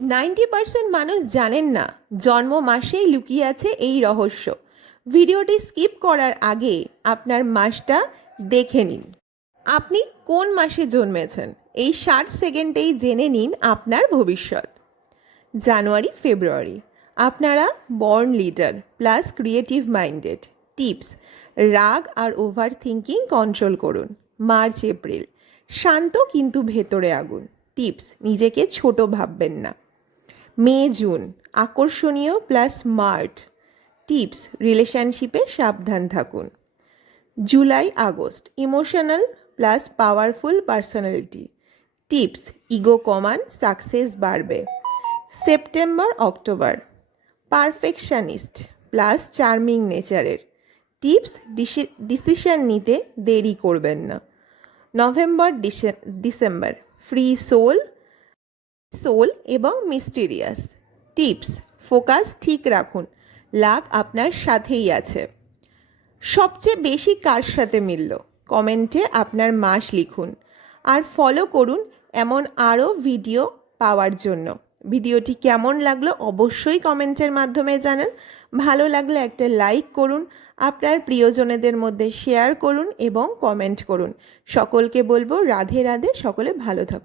90% মানুষ জানেন না জন্ম মাসেই লুকিয়ে আছে এই রহস্য। ভিডিওটি স্কিপ করার আগে আপনার মাসটা দেখে নিন। আপনি কোন মাসে জন্মেছেন এই 60 সেকেন্ডেই জেনে নিন আপনার ভবিষ্যৎ। জানুয়ারি ফেব্রুয়ারি আপনারা born leader plus creative minded. Tips: রাগ আর ওভার থিঙ্কিং কন্ট্রোল করুন। মার্চ এপ্রিল শান্ত কিন্তু ভেতরে আগুন। টিপস: নিজেকে ছোট ভাববেন না। মে জুন আকর্ষণীয় প্লাস স্মার্ট। টিপস: রিলেশনশিপে সাবধান থাকুন। July August emotional plus powerful personality. Tips: ego কমান, সাকসেস বাড়বে। September October perfectionist plus charming নেচারের। টিপস: ডিসিশন নিতে দেরি করবেন না। নভেম্বর ডিসেম্বর ফ্রি সোল এবং মিস্টিরিয়াস। টিপস: ফোকাস ঠিক রাখুন, লাক আপনার সাথেই আছে। সবচেয়ে বেশি কার সাথে মিলল কমেন্টে আপনার মাস লিখুন আর ফলো করুন এমন আরও ভিডিও পাওয়ার জন্য। ভিডিওটি কেমন লাগলো অবশ্যই কমেন্টের মাধ্যমে জানান। ভালো লাগলে একটা লাইক করুন, আপনার প্রিয়জনেদের মধ্যে শেয়ার করুন এবং কমেন্ট করুন। সকলকে বলবো রাধে রাধে, সকলে ভালো থাকুন।